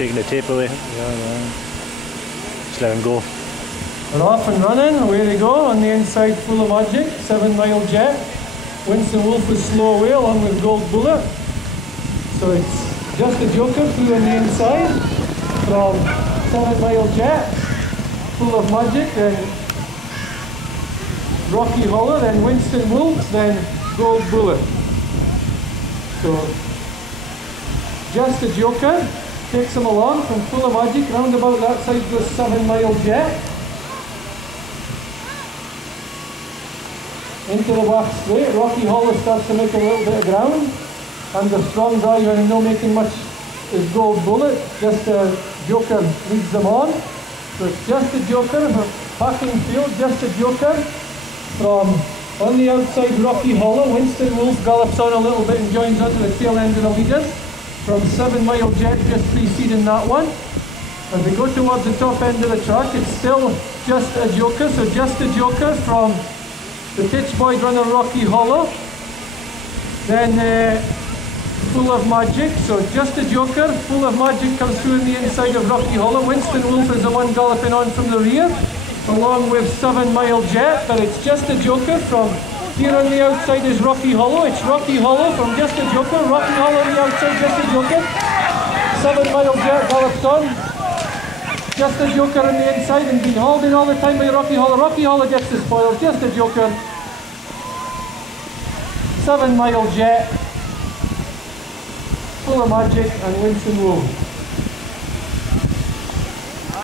taking the tape away. Yeah. Just let him go. They're off and running, away they go, on the inside Full of Magic, 7 Mile Jet. Winston Wolfe with Slow Away along with Gold Bullet. So it's Just a Joker through on the inside from 7 Mile Jet, Full of Magic, then Rocky Hollow, then Winston Wolfe, then Gold Bullet. So Just a Joker takes him along from Full of Magic, round about that side goes 7 Mile Jet. Into the back straight, Rocky Hollow starts to make a little bit of ground, and the strong driver and no making much is Gold Bullet. Just a Joker leads them on. So it's Just a Joker, packing field, Just a Joker from on the outside Rocky Hollow. Winston Wolfe gallops on a little bit and joins onto the tail end of the leaders from 7 Mile Jet, just preceding that one. As we go towards the top end of the track, it's still Just a Joker, so Just a Joker from the Titch Boyd runner Rocky Hollow, then Full of Magic, so Just a Joker, Full of Magic comes through in the inside of Rocky Hollow. Winston Wolfe is the one galloping on from the rear, along with 7 Mile Jet, but it's Just a Joker from here on the outside is Rocky Hollow. It's Rocky Hollow from Just a Joker, Rocky Hollow on the outside, Just a Joker, 7 Mile Jet gallops on. Just a Joker on the inside and being hauled in all the time by Rocky Hollow. Rocky Hollow gets the spoils. Just a Joker. 7 Mile Jet. Full of Magic and Winston Wolfe.